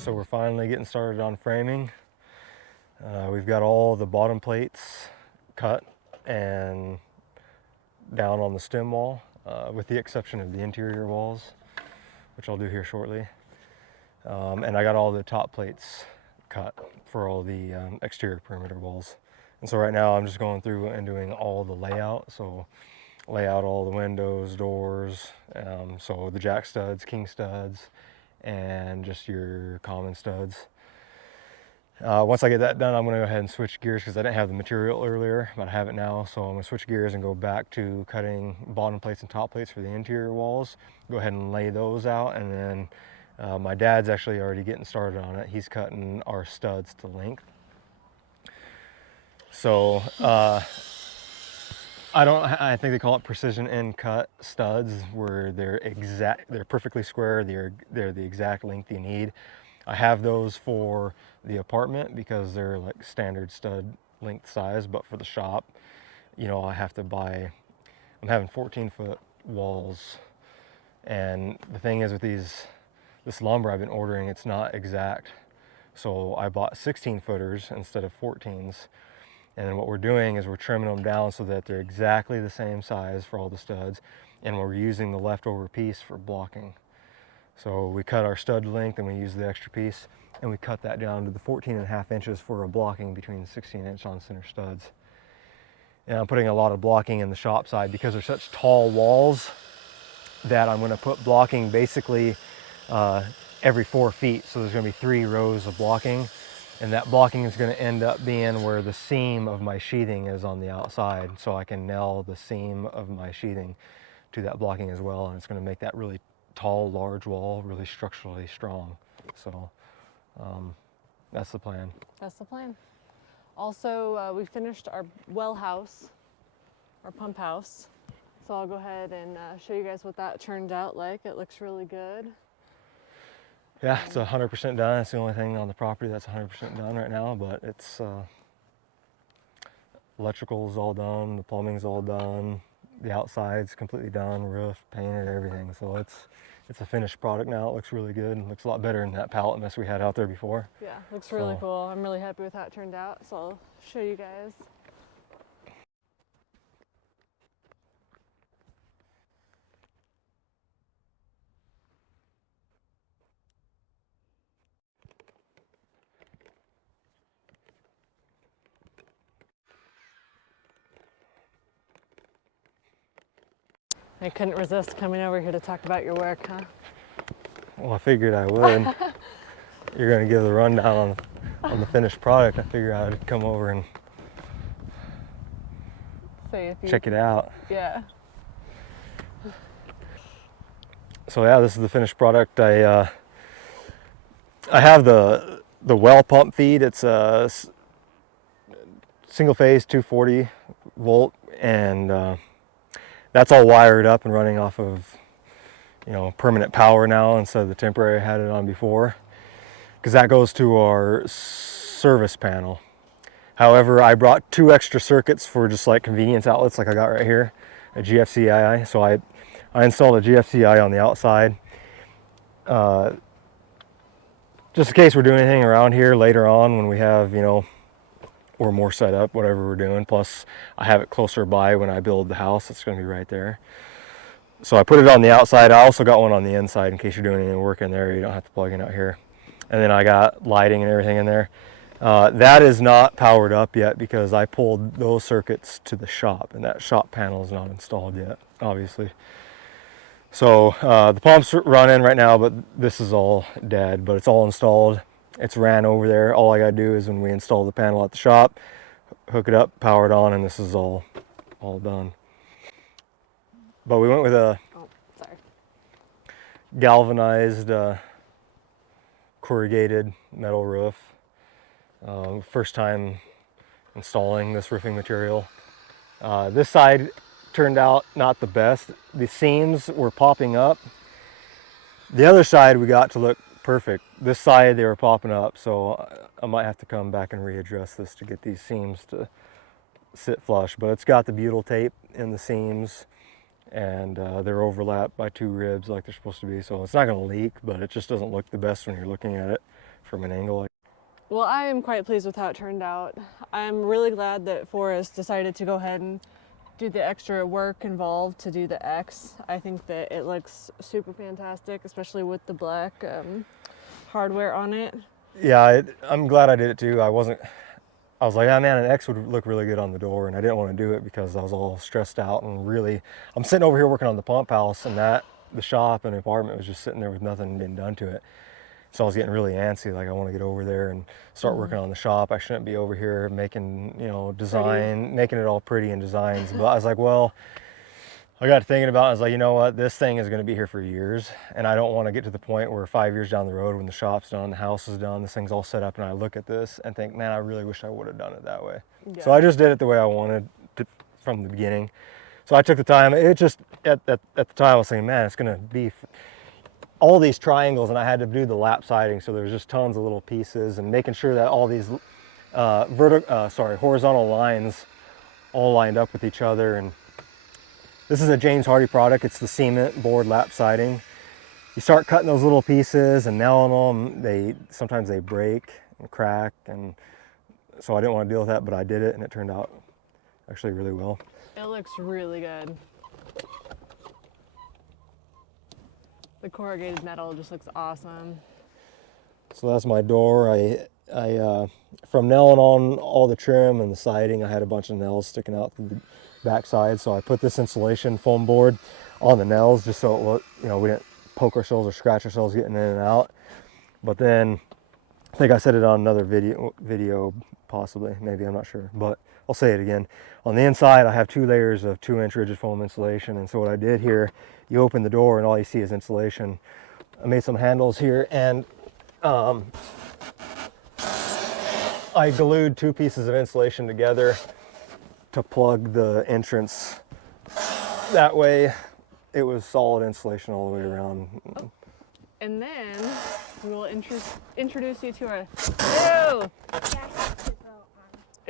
So we're finally getting started on framing. We've got all the bottom plates cut and down on the stem wall, with the exception of the interior walls, which I'll do here shortly. And I got all the top plates cut for all the exterior perimeter walls. And so right now I'm just going through and doing all the layout. So lay out all the windows, doors, so the jack studs, king studs, and just your common studs. Once I get that done, I'm going to go ahead and switch gears because I didn't have the material earlier, but I have it now. So I'm going to switch gears and go back to cutting bottom plates and top plates for the interior walls. Go ahead and lay those out, and then my dad's actually already getting started on it. He's cutting our studs to length. So I think they call it precision end cut studs, where they're perfectly square. They're the exact length you need. I have those for the apartment because they're like standard stud length size, but for the shop, you know, I have to buy, I'm having 14-foot walls. And the thing is with this lumber I've been ordering, it's not exact. So I bought 16-footers instead of 14s. And then what we're doing is we're trimming them down so that they're exactly the same size for all the studs. And we're using the leftover piece for blocking. So we cut our stud length and we use the extra piece, and we cut that down to the 14.5 inches for a blocking between the 16-inch on center studs. And I'm putting a lot of blocking in the shop side because they're such tall walls that I'm going to put blocking basically every 4 feet. So there's going to be 3 rows of blocking, and that blocking is going to end up being where the seam of my sheathing is on the outside. So I can nail the seam of my sheathing to that blocking as well, and it's going to make that really tall, large wall really structurally strong. So that's the plan. That's the plan. Also, we finished our well house, our pump house. So I'll go ahead and show you guys what that turned out like. It looks really good. Yeah, it's 100% done. It's the only thing on the property that's 100% done right now, but it's electrical's all done, the plumbing's all done, the outside's completely done, roof, painted, everything. So it's a finished product now. It looks really good. It looks a lot better than that pallet mess we had out there before. Yeah, looks really cool. I'm really happy with how it turned out. So I'll show you guys. I couldn't resist coming over here to talk about your work, huh? Well, I figured I would. You're going to give the rundown on the finished product. I figured I'd come over and check it out. Yeah. So yeah, this is the finished product. I have the well pump feed. It's a single phase 240 volt, and that's all wired up and running off of, you know, permanent power now instead of the temporary I had it on before, because that goes to our service panel. However, I brought 2 extra circuits for just like convenience outlets, like I got right here, a GFCI. So I installed a GFCI on the outside, just in case we're doing anything around here later on when we have, you know, or more set up, whatever we're doing. Plus I have it closer by when I build the house. It's going to be right there. So I put it on the outside. I also got one on the inside in case you're doing any work in there. You don't have to plug in out here. And then I got lighting and everything in there. That is not powered up yet because I pulled those circuits to the shop, and that shop panel is not installed yet, obviously. So the pump's running right now, but this is all dead, but it's all installed. It's ran over there. All I gotta do is when we install the panel at the shop, hook it up, power it on, and this is all done. But we went with a galvanized corrugated metal roof. First time installing this roofing material. This side turned out not the best. The seams were popping up. The other side we got to look perfect. This side they were popping up, so I might have to come back and readdress this to get these seams to sit flush. But it's got the butyl tape in the seams, and they're overlapped by 2 ribs like they're supposed to be, so it's not going to leak, but it just doesn't look the best when you're looking at it from an angle. Well, I am quite pleased with how it turned out. I'm really glad that Forrest decided to go ahead and do the extra work involved to do the X. I think that it looks super fantastic, especially with the black hardware on it. Yeah, I'm glad I did it too. I was like, oh man, an X would look really good on the door, and I didn't want to do it because I was all stressed out and really, I'm sitting over here working on the pump house, and the shop and the apartment was just sitting there with nothing being done to it. So I was getting really antsy, like I want to get over there and start working on the shop. I shouldn't be over here making, making it all pretty and designs. But I was like, well, I got thinking about it. I was like, you know what, this thing is going to be here for years, and I don't want to get to the point where 5 years down the road, when the shop's done, the house is done, this thing's all set up, and I look at this and think, man, I really wish I would have done it that way. Yeah. So I just did it the way I wanted to from the beginning. So I took the time. It just at the time I was thinking, man, it's going to be all these triangles, and I had to do the lap siding, so there was just tons of little pieces, and making sure that all these horizontal lines all lined up with each other. And this is a James Hardie product. It's the cement board lap siding. You start cutting those little pieces and nailing them, sometimes they break and crack, and so I didn't want to deal with that, but I did it, and it turned out actually really well. It looks really good. The corrugated metal just looks awesome. So that's my door. I from nailing on all the trim and the siding, I had a bunch of nails sticking out through the backside. So I put this insulation foam board on the nails just so it looked, we didn't poke ourselves or scratch ourselves getting in and out. But then I think I said it on another video possibly, maybe, I'm not sure, but I'll say it again. On the inside, I have 2 layers of 2-inch rigid foam insulation, and so what I did here, you open the door and all you see is insulation. I made some handles here, and I glued 2 pieces of insulation together to plug the entrance. That way it was solid insulation all the way around. Oh. And then we will introduce you to our... Ew!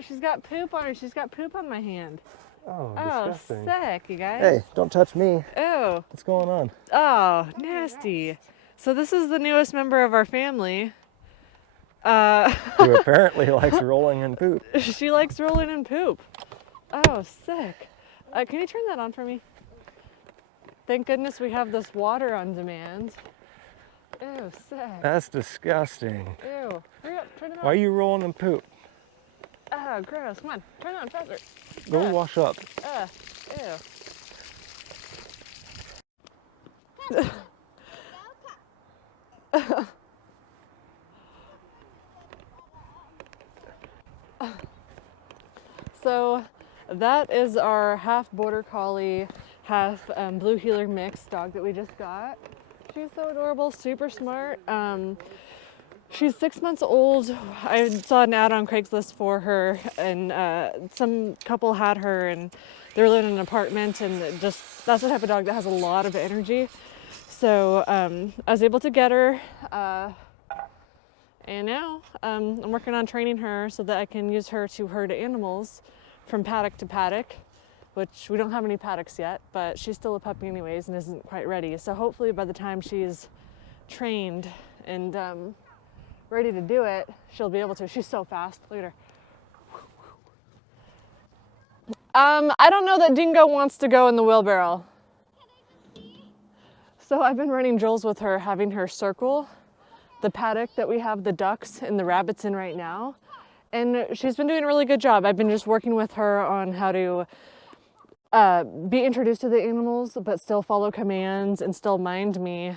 She's got poop on her. She's got poop on my hand. Oh, disgusting. Sick, you guys. Hey, don't touch me. Ew. What's going on? Oh, nasty. So this is the newest member of our family. Who apparently likes rolling in poop. She likes rolling in poop. Oh, sick. Can you turn that on for me? Thank goodness we have this water on demand. Ew, sick. That's disgusting. Ew. Hurry up, turn it on. Why are you rolling in poop? Oh, gross. Come on, turn it on faster. Go wash up. Ew. So that is our half border collie, half blue heeler mix dog that we just got. She's so adorable, super smart. She's 6 months old. I saw an ad on Craigslist for her, and some couple had her, and they were living in an apartment, and that's the type of dog that has a lot of energy. So I was able to get her, and now I'm working on training her so that I can use her to herd animals from paddock to paddock, which we don't have any paddocks yet, but she's still a puppy anyways and isn't quite ready. So hopefully by the time she's trained and ready to do it, she'll be able to. She's so fast. Look at her. I don't know that Dingo wants to go in the wheelbarrow. So I've been running drills with her, having her circle the paddock that we have the ducks and the rabbits in right now. And she's been doing a really good job. I've been just working with her on how to be introduced to the animals, but still follow commands and still mind me.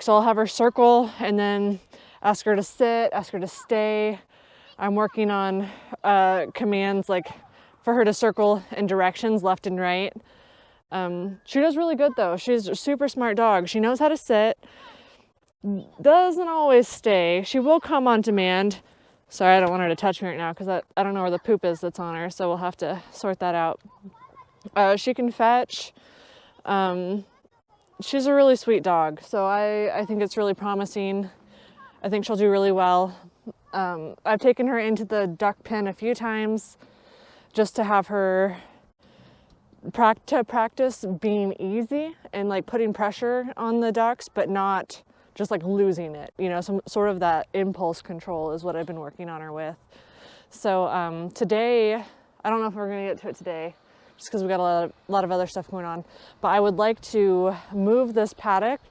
So I'll have her circle and then ask her to sit, ask her to stay. I'm working on commands for her to circle in directions left and right. She does really good though. She's a super smart dog. She knows how to sit, doesn't always stay. She will come on demand. Sorry, I don't want her to touch me right now because I don't know where the poop is that's on her, so we'll have to sort that out. She can fetch. She's a really sweet dog, so I think it's really promising. I think she'll do really well. I've taken her into the duck pen a few times just to have her practice being easy and putting pressure on the ducks, but not just like losing it, you know, some sort of that impulse control is what I've been working on her with. So today, I don't know if we're gonna get to it today, just because we got a lot of other stuff going on, but I would like to move this paddock.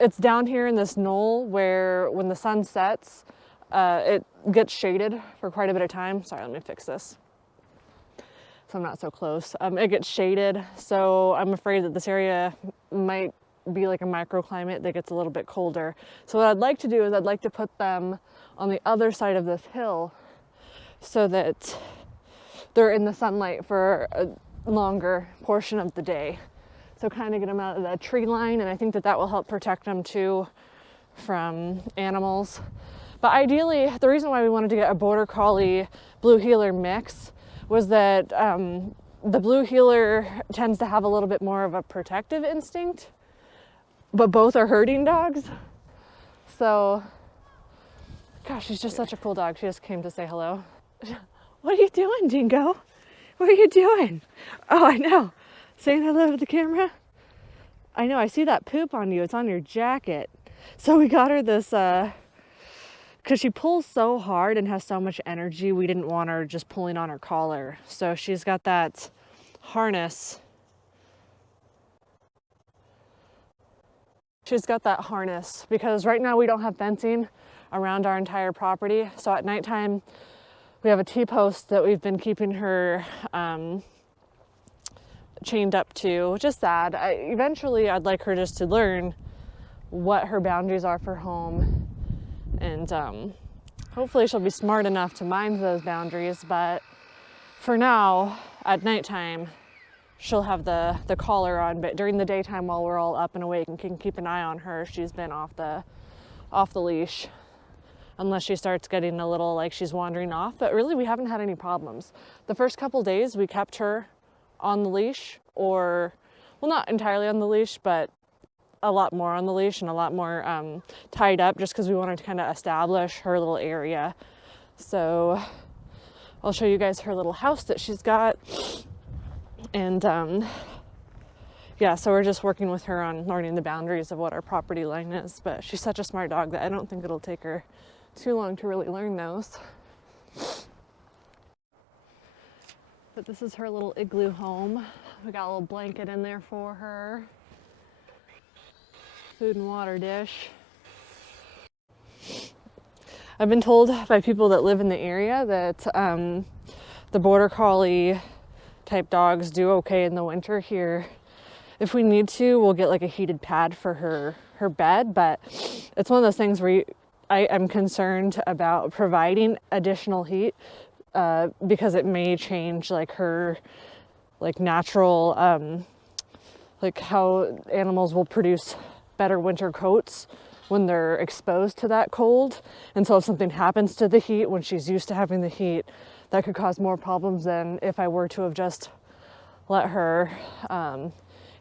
It's down here in this knoll where when the sun sets, it gets shaded for quite a bit of time. Sorry, let me fix this so I'm not so close. It gets shaded, so I'm afraid that this area might be like a microclimate that gets a little bit colder. So what I'd like to do is I'd like to put them on the other side of this hill so that they're in the sunlight for a longer portion of the day. So kind of get them out of the tree line, and I think that that will help protect them too from animals. But ideally, the reason why we wanted to get a Border Collie Blue Heeler mix was that the Blue Heeler tends to have a little bit more of a protective instinct, but both are herding dogs. So, gosh, she's just such a cool dog. She just came to say hello. What are you doing, Dingo? What are you doing? Oh, I know. Saying hello to the camera? I know, I see that poop on you. It's on your jacket. So we got her this, because she pulls so hard and has so much energy, we didn't want her just pulling on her collar. So she's got that harness. She's got that harness because right now we don't have fencing around our entire property. So at nighttime, we have a T-post that we've been keeping her chained up to, which is sad. Eventually, I'd like her just to learn what her boundaries are for home, and hopefully she'll be smart enough to mind those boundaries. But for now, at nighttime, she'll have the collar on. But during the daytime, while we're all up and awake and can keep an eye on her, she's been off the leash. Unless she starts getting a little like she's wandering off. But really, we haven't had any problems. The first couple days, we kept her on the leash, or, well, not entirely on the leash, but a lot more on the leash and a lot more tied up, just because we wanted to kind of establish her little area. So I'll show you guys her little house that she's got. And yeah, so we're just working with her on learning the boundaries of what our property line is. But she's such a smart dog that I don't think it'll take her too long to really learn those. But this is her little igloo home. We got a little blanket in there for her. Food and water dish. I've been told by people that live in the area that the Border Collie type dogs do okay in the winter here. If we need to, we'll get like a heated pad for her bed, but it's one of those things where I am concerned about providing additional heat because it may change like her like natural like how animals will produce better winter coats when they're exposed to that cold. And so if something happens to the heat when she's used to having the heat, that could cause more problems than if I were to have just let her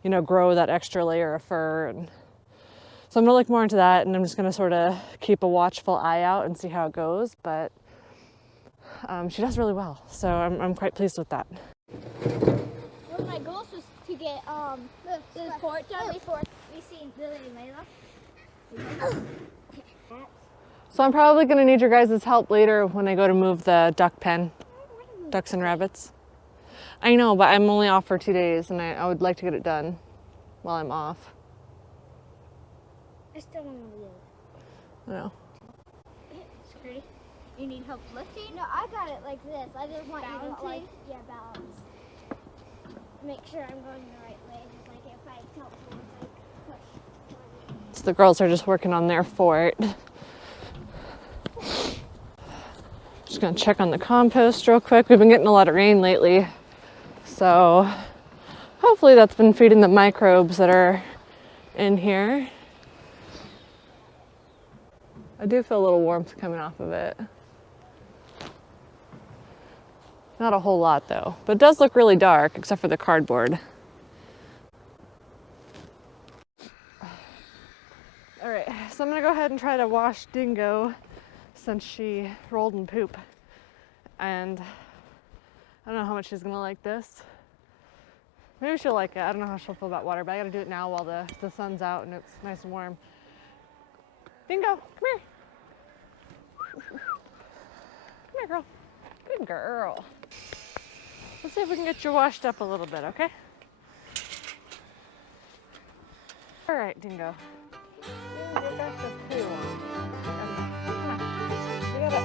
you know, grow that extra layer of fur. And so I'm gonna look more into that, and I'm just gonna sort of keep a watchful eye out and see how it goes. But she does really well, so I'm quite pleased with that. One of my goals was to get the sport done before we see Lily and Layla. So I'm probably gonna need your guys' help later when I go to move the duck pen, ducks and rabbits. I know, but I'm only off for 2 days, and I would like to get it done while I'm off. I still want to live. I know. Scary. You need help lifting? No, I got it like this. I just want you to like, yeah, balance. Make sure I'm going the right way. Just like if I tell someone, like push. So the girls are just working on their fort. Just gonna check on the compost real quick. We've been getting a lot of rain lately, so hopefully that's been feeding the microbes that are in here. I do feel a little warmth coming off of it. Not a whole lot though, but it does look really dark except for the cardboard. All right, so I'm gonna go ahead and try to wash Dingo since she rolled in poop. And I don't know how much she's gonna like this. Maybe she'll like it. I don't know how she'll feel about water, but I gotta do it now while the sun's out and it's nice and warm. Dingo, come here. Come here, girl. Good girl. Let's see if we can get you washed up a little bit, okay? All right, Dingo. You get back to poo on. Come on. We got it.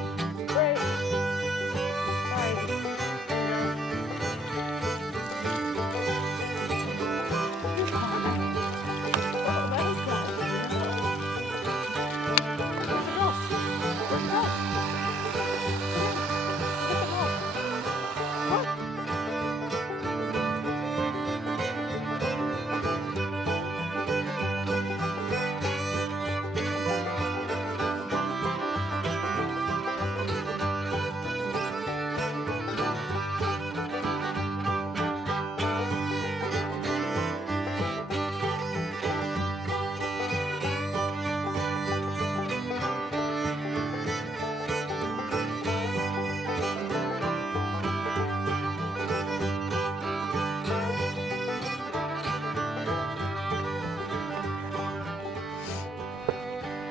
Right. All right. There you go. Oh, that is good. Where's the house? Where's the house? Look at the house. What?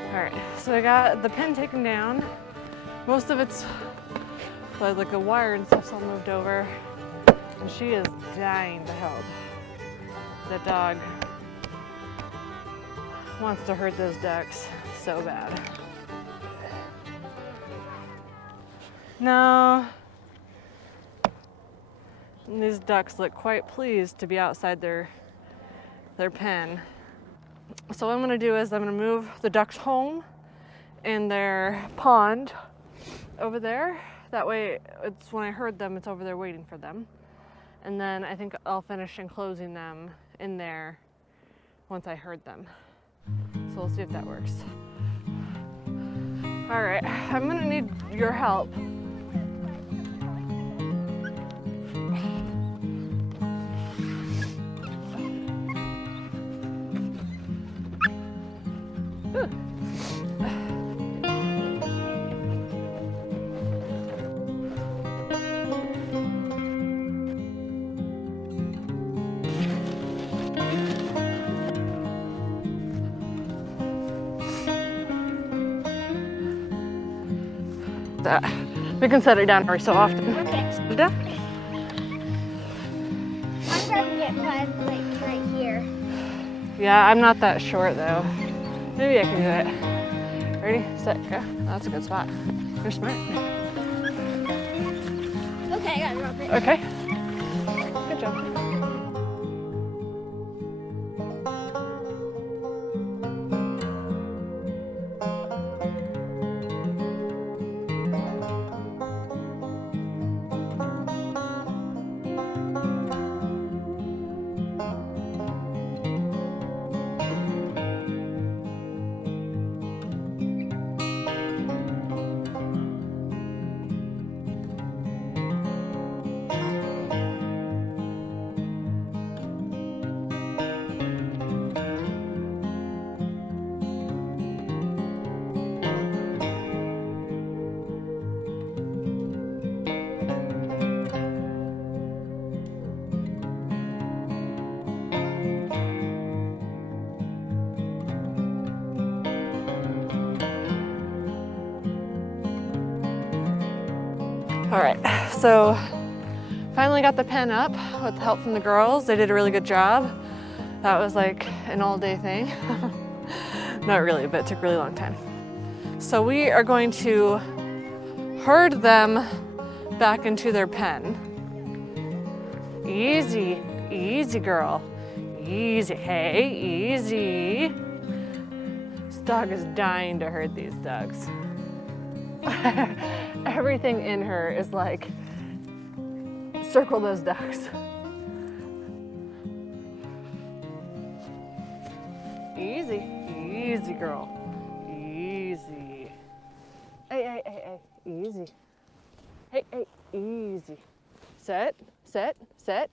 All right, so I got the pen taken down. Most of it's like the wire and stuff's all moved over. And she is dying to help. The dog wants to hurt those ducks so bad. No. And these ducks look quite pleased to be outside their pen. So what I'm gonna do is I'm gonna move the ducks home in their pond over there. That way, it's when I herd them, it's over there waiting for them. And then I think I'll finish enclosing them in there once I herd them. So we'll see if that works. All right, I'm gonna need your help. We can set it down every so often. Okay. Yeah. I'm gonna get one like right here. Yeah, I'm not that short though. Maybe I can do it. Ready, set, go. That's a good spot. You're smart. Okay, I got it real quick. Okay. Good job. All right, so finally got the pen up with the help from the girls. They did a really good job. That was like an all-day thing. Not really, but it took a really long time. So we are going to herd them back into their pen. Easy, easy girl. Easy, hey, easy. This dog is dying to herd these ducks. Everything in her is like, circle those ducks. Easy, easy girl, easy. Hey, hey, hey, hey, easy. Hey, hey, easy. Set, set, set.